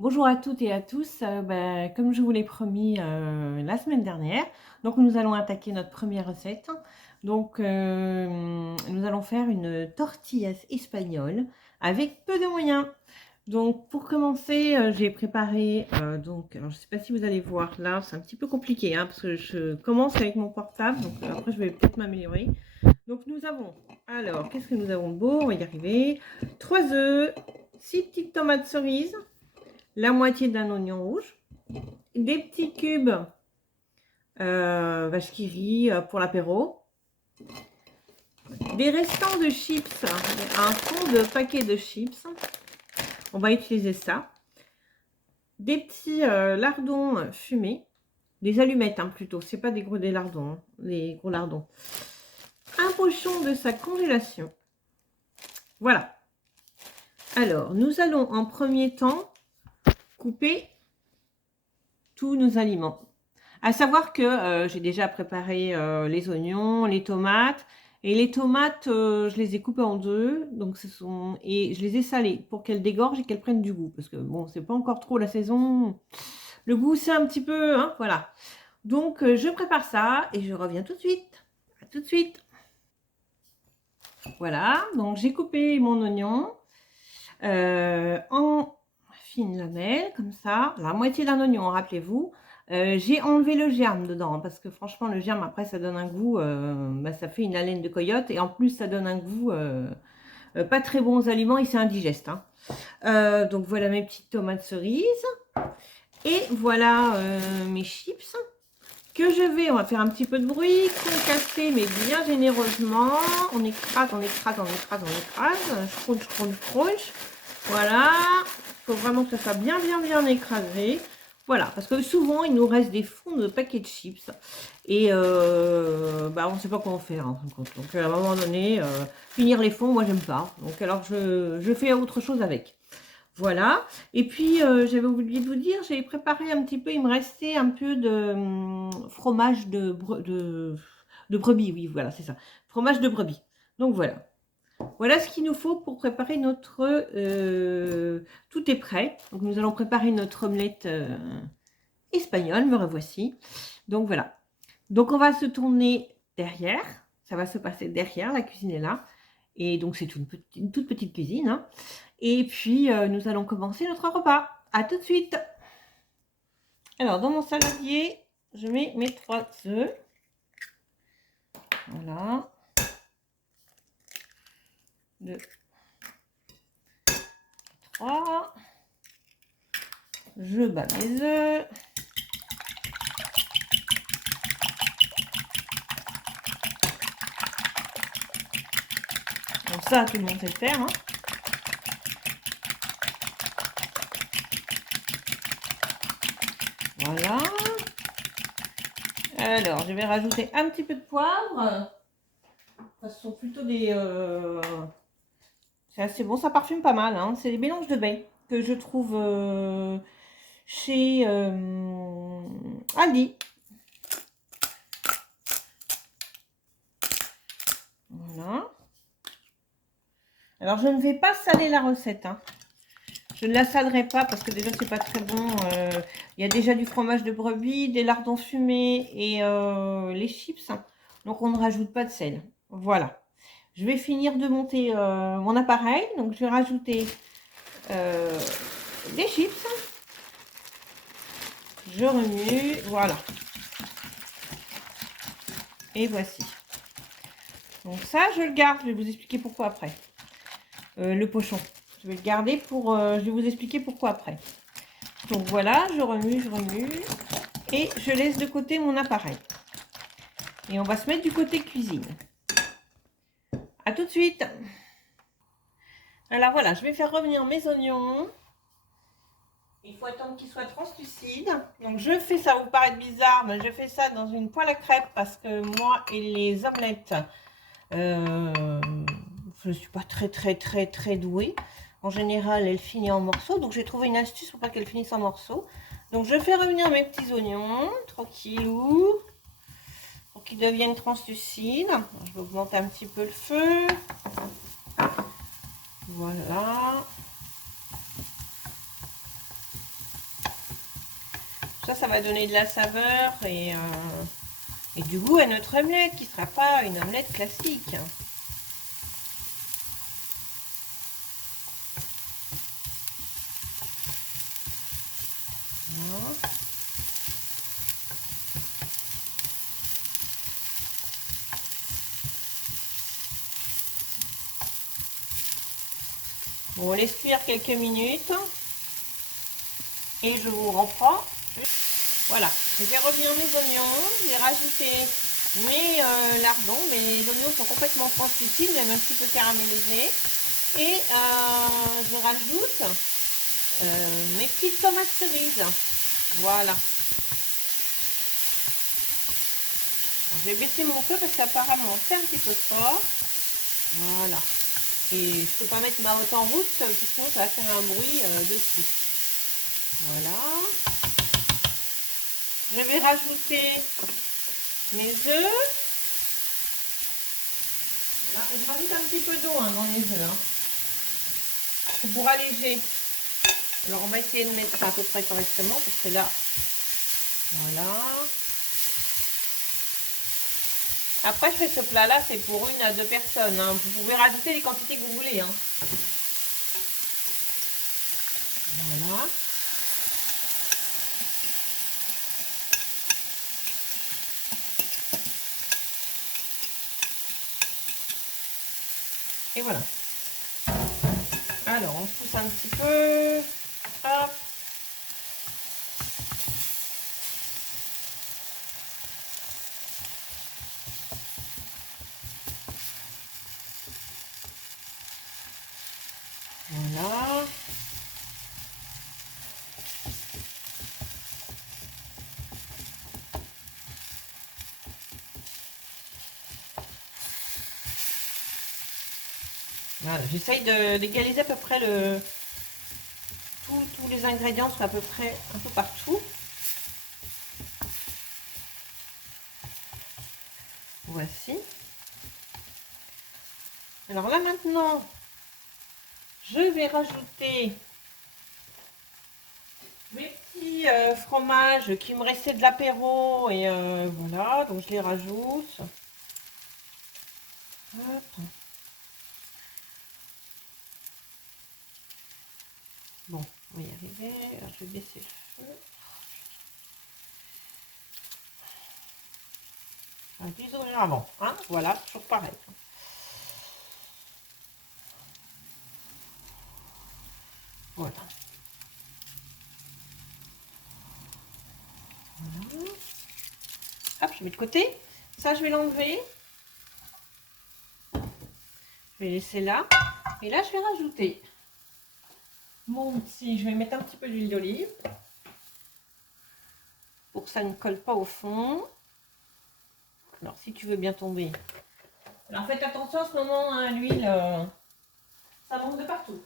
Bonjour à toutes et à tous. Comme je vous l'ai promis la semaine dernière, donc nous allons attaquer notre première recette. Donc nous allons faire une tortillas espagnole avec peu de moyens. Donc pour commencer, j'ai préparé alors je ne sais pas si vous allez voir là, c'est un petit peu compliqué hein, parce que je commence avec mon portable, donc après je vais peut-être m'améliorer. Donc nous avons, alors qu'est-ce que nous avons de beau? On va y arriver. 3 œufs, 6 petites tomates cerises, la moitié d'un oignon rouge, des petits cubes vache qui rit pour l'apéro, des restants de chips, un fond de paquet de chips, on va utiliser ça, des petits lardons fumés, des allumettes hein, plutôt, c'est pas des lardons, hein, des gros lardons, un pochon de sa congélation. Voilà. Alors, nous allons en premier temps couper tous nos aliments. À savoir que j'ai déjà préparé les oignons, les tomates. Et les tomates, je les ai coupées en deux. Donc et je les ai salées pour qu'elles dégorgent et qu'elles prennent du goût. Parce que bon, c'est pas encore trop la saison. Le goût, c'est un petit peu, hein, voilà. Donc, je prépare ça et je reviens tout de suite. À tout de suite. Voilà, donc j'ai coupé mon oignon en fines lamelles, comme ça. La moitié d'un oignon, rappelez-vous. J'ai enlevé le germe dedans parce que franchement le germe après ça donne un goût, ça fait une haleine de coyote et en plus ça donne un goût pas très bon aux aliments et c'est indigeste hein. Donc voilà mes petites tomates cerises et voilà mes chips que on va faire un petit peu de bruit, concasser mais bien généreusement, on écrase, on écrase, on écrase, on écrase, crunch, crunch, crunch, voilà, il faut vraiment que ça soit bien écrasé. Voilà, parce que souvent, il nous reste des fonds de paquets de chips. Et on ne sait pas comment faire. Hein, donc, à un moment donné, finir les fonds, moi, j'aime pas. Donc, alors, je fais autre chose avec. Voilà. Et puis, j'avais oublié de vous dire, j'avais préparé un petit peu, il me restait un peu de fromage de brebis. Oui, voilà, c'est ça. Fromage de brebis. Donc, voilà. Voilà ce qu'il nous faut pour préparer notre... tout est prêt. Donc, nous allons préparer notre omelette espagnole. Me revoici. Donc, voilà. Donc, on va se tourner derrière. Ça va se passer derrière. La cuisine est là. Et donc, c'est une toute petite cuisine. Hein. Et puis, nous allons commencer notre repas. À tout de suite. Alors, dans mon saladier, je mets mes 3 œufs. Voilà. 2, 3. Je bats mes œufs. Bon, ça, tout le monde sait le faire. Hein. Voilà. Alors, je vais rajouter un petit peu de poivre. Ce sont plutôt des... C'est assez bon, ça parfume pas mal. Hein. C'est des mélanges de baies que je trouve chez Aldi. Voilà. Alors, je ne vais pas saler la recette. Hein. Je ne la salerai pas parce que déjà, c'est pas très bon. Il y a déjà du fromage de brebis, des lardons fumés et les chips. Donc, on ne rajoute pas de sel. Voilà. Je vais finir de monter mon appareil. Donc, je vais rajouter des chips. Je remue. Voilà. Et voici. Donc, ça, je le garde. Je vais vous expliquer pourquoi après. Le pochon. Je vais le garder pour... je vais vous expliquer pourquoi après. Donc, voilà. Je remue, je remue. Et je laisse de côté mon appareil. Et on va se mettre du côté cuisine. A tout de suite. Alors voilà, je vais faire revenir mes oignons. Il faut attendre qu'ils soient translucides. Donc je fais ça, vous paraît bizarre, mais je fais ça dans une poêle à crêpes parce que moi et les omelettes, je ne suis pas très douée. En général, elle finit en morceaux. Donc j'ai trouvé une astuce pour pas qu'elle finisse en morceaux. Donc je fais revenir mes petits oignons, tranquillou. Pour qu'ils deviennent translucides. Je vais augmenter un petit peu le feu. Voilà. Ça va donner de la saveur et du goût à notre omelette, qui ne sera pas une omelette classique. Voilà. Bon, on laisse cuire quelques minutes et je vous reprends. Voilà, je vais revenir mes oignons, j'ai rajouté mes lardons, mes oignons sont complètement translucides, même un petit peu caramélisés. Et je rajoute mes petites tomates cerises. Voilà. Alors, je vais baisser mon feu parce qu'apparemment c'est un petit peu fort. Voilà. Et je ne peux pas mettre ma haute en route, parce que sinon ça va faire un bruit dessus. Voilà. Je vais rajouter mes œufs. Voilà. Je rajoute un petit peu d'eau dans les œufs. C'est pour alléger. Alors on va essayer de mettre ça à peu près correctement, parce que là, voilà. Après, je fais ce plat-là, c'est pour 1 à 2 personnes. Hein. Vous pouvez rajouter les quantités que vous voulez. Hein. Voilà. Et voilà. Alors, on pousse un petit peu. Hop. Voilà. Voilà, j'essaye d'égaliser à peu près tous les ingrédients soient à peu près un peu partout. Voici. Alors là maintenant, je vais rajouter mes petits fromages qui me restaient de l'apéro et voilà, donc je les rajoute. Hop. Bon, on va y arriver. Alors, je vais baisser le feu. Je vais les ouvrir avant. Hein, voilà, toujours pareil. Voilà. Voilà. Hop, je mets de côté. Ça, je vais l'enlever. Je vais laisser là. Et là, je vais rajouter mon petit... Je vais mettre un petit peu d'huile d'olive pour que ça ne colle pas au fond. Alors, si tu veux bien tomber. Alors, faites attention en ce moment, hein, l'huile, ça monte de partout.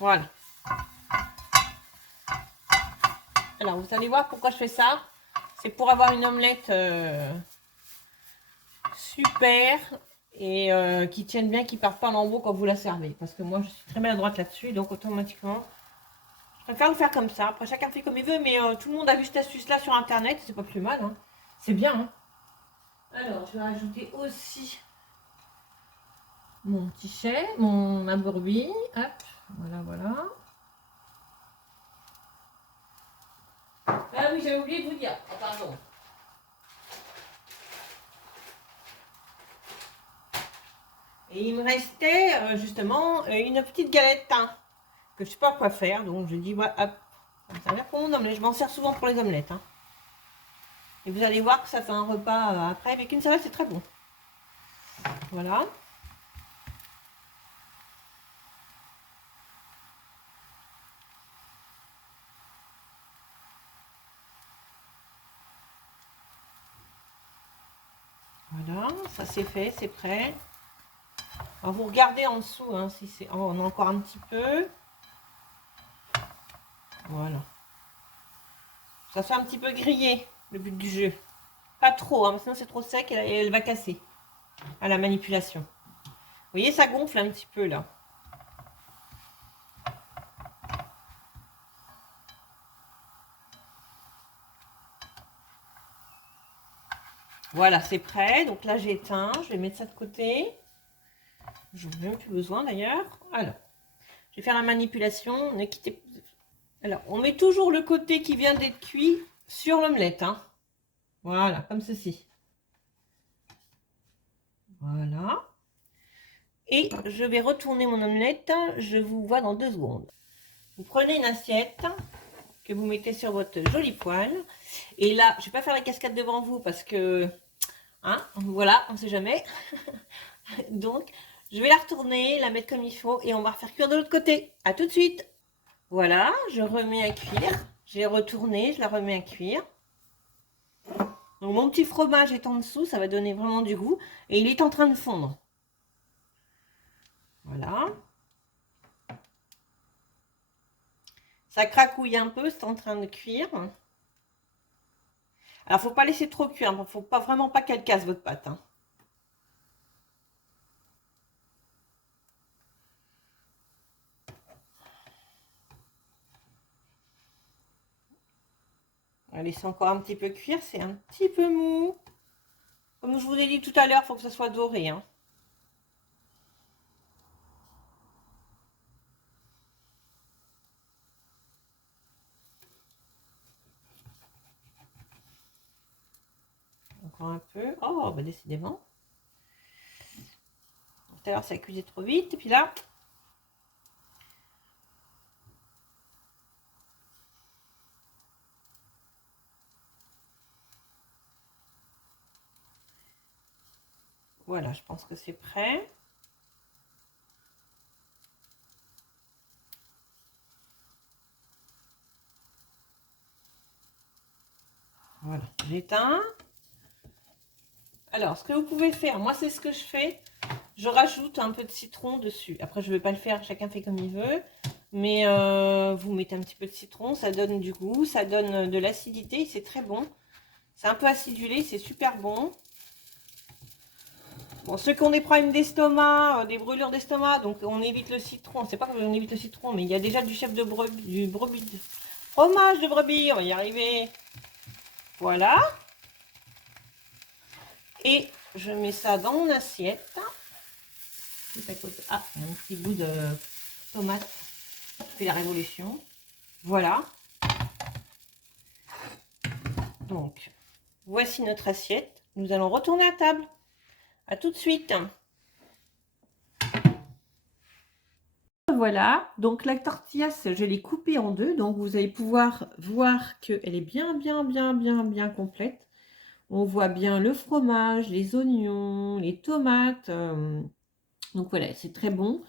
Voilà. Alors, vous allez voir pourquoi je fais ça. C'est pour avoir une omelette super et qui tienne bien, qui ne parte pas en lambeaux quand vous la servez. Parce que moi, je suis très maladroite là-dessus, donc automatiquement, je préfère le faire comme ça. Après, chacun fait comme il veut, mais tout le monde a vu cette astuce-là sur Internet, c'est pas plus mal. Hein. C'est bien. Hein. Alors, je vais rajouter aussi mon petit chai, ma brebis. Hop, voilà, voilà. Ah oui, j'avais oublié de vous dire. Oh, pardon. Et il me restait justement une petite galette hein, que je sais pas quoi faire. Donc je dis, ouais, hop, ça me servir pour mon omelette. Je m'en sers souvent pour les omelettes. Hein. Et vous allez voir que ça fait un repas après. Avec une salade, c'est très bon. Voilà. Voilà, ça c'est fait, c'est prêt. Alors vous regardez en dessous, hein, si c'est... Oh, on a encore un petit peu. Voilà. Ça fait un petit peu grillé, le but du jeu. Pas trop, hein, sinon c'est trop sec et elle va casser à la manipulation. Vous voyez, ça gonfle un petit peu là. Voilà, c'est prêt. Donc là, j'éteins. Je vais mettre ça de côté. Je n'en ai même plus besoin d'ailleurs. Alors, je vais faire la manipulation. Ne quittez pas. Alors, on met toujours le côté qui vient d'être cuit sur l'omelette. Hein. Voilà, comme ceci. Voilà. Et je vais retourner mon omelette. Je vous vois dans 2 secondes. Vous prenez une assiette que vous mettez sur votre joli poêle. Et là, je ne vais pas faire la cascade devant vous parce que, hein, voilà, on ne sait jamais. Donc, je vais la retourner, la mettre comme il faut et on va refaire cuire de l'autre côté. À tout de suite. Voilà, je remets à cuire. J'ai retourné, je la remets à cuire. Donc, mon petit fromage est en dessous, ça va donner vraiment du goût. Et il est en train de fondre. Voilà. Ça cracouille un peu, c'est en train de cuire. Alors, faut pas laisser trop cuire, faut pas vraiment pas qu'elle casse votre pâte. Hein. On va laisser encore un petit peu cuire, c'est un petit peu mou. Comme je vous ai dit tout à l'heure, il faut que ça soit doré. Hein. Encore un peu. Oh, bah décidément. Tout à l'heure, ça a cuisé trop vite. Et puis là, voilà, je pense que c'est prêt. Voilà, j'éteins. Alors, ce que vous pouvez faire, moi c'est ce que je fais, je rajoute un peu de citron dessus. Après, je ne vais pas le faire, chacun fait comme il veut. Mais vous mettez un petit peu de citron, ça donne du goût, ça donne de l'acidité, c'est très bon. C'est un peu acidulé, c'est super bon. Bon, ceux qui ont des problèmes d'estomac, des brûlures d'estomac, donc on évite le citron. C'est pas qu'on évite le citron, mais il y a déjà du chef de brebis, fromage de brebis, on va y arriver. Voilà. Et je mets ça dans mon assiette. Ah, il y a un petit bout de tomate qui fait la révolution. Voilà. Donc, voici notre assiette. Nous allons retourner à table. À tout de suite. Voilà, donc la tortillas, je l'ai coupée en 2. Donc, vous allez pouvoir voir qu'elle est bien complète. On voit bien le fromage, les oignons, les tomates. Donc voilà, c'est très bon.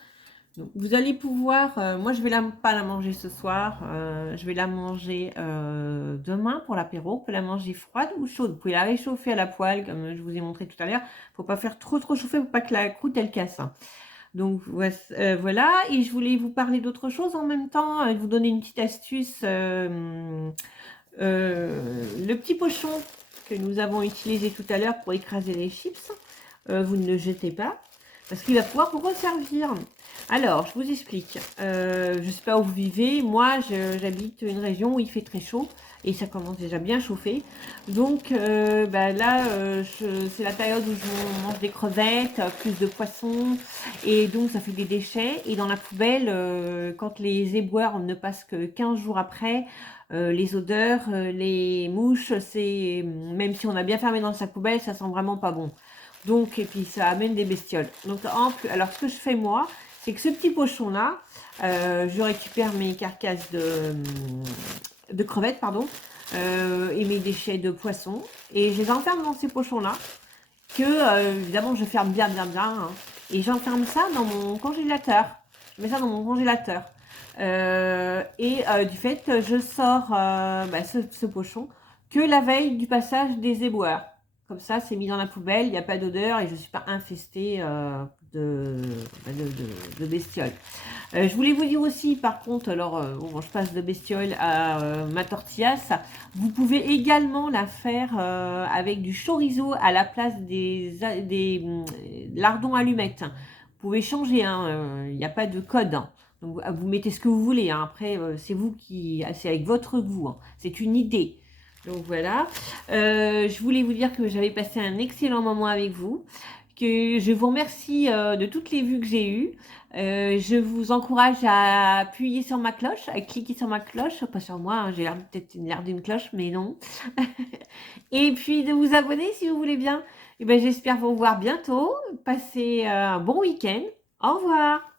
Donc, vous allez pouvoir, moi je vais pas la manger ce soir, je vais la manger demain pour l'apéro. Vous pouvez la manger froide ou chaude. Vous pouvez la réchauffer à la poêle comme je vous ai montré tout à l'heure. Il ne faut pas faire trop chauffer pour pas que la croûte elle casse. Hein. Donc voilà, et je voulais vous parler d'autre chose en même temps, vous donner une petite astuce. Le petit pochon que nous avons utilisé tout à l'heure pour écraser les chips, vous ne le jetez pas parce qu'il va pouvoir vous resservir. Alors, je vous explique. Je ne sais pas où vous vivez. Moi, j'habite une région où il fait très chaud et ça commence déjà bien chauffer. Donc là, c'est la période où je mange des crevettes, plus de poissons et donc ça fait des déchets. Et dans la poubelle, quand les éboueurs ne passent que 15 jours après, les odeurs, les mouches, c'est même si on a bien fermé dans sa poubelle, ça sent vraiment pas bon. Donc, et puis ça amène des bestioles. Donc, alors ce que je fais moi, c'est que ce petit pochon là, je récupère mes carcasses de crevettes, pardon, et mes déchets de poisson, et je les enferme dans ces pochons là, que évidemment je ferme bien, hein, et j'enferme ça dans mon congélateur. Je mets ça dans mon congélateur. Du fait, je sors ce pochon que la veille du passage des éboueurs. Comme ça, c'est mis dans la poubelle, il n'y a pas d'odeur et je ne suis pas infestée de bestioles. Je voulais vous dire aussi, par contre, alors je passe de bestioles à ma tortillas. Vous pouvez également la faire avec du chorizo à la place des lardons allumettes. Vous pouvez changer, il n'y a pas de code. Hein. Donc, vous mettez ce que vous voulez. Hein. Après, c'est vous c'est avec votre goût. Hein. C'est une idée. Donc voilà. Je voulais vous dire que j'avais passé un excellent moment avec vous, que je vous remercie de toutes les vues que j'ai eues. Je vous encourage à appuyer sur ma cloche, à cliquer sur ma cloche, pas sur moi, hein, j'ai l'air d'une cloche, mais non. Et puis de vous abonner si vous voulez bien. Et ben, j'espère vous voir bientôt. Passez un bon week-end. Au revoir.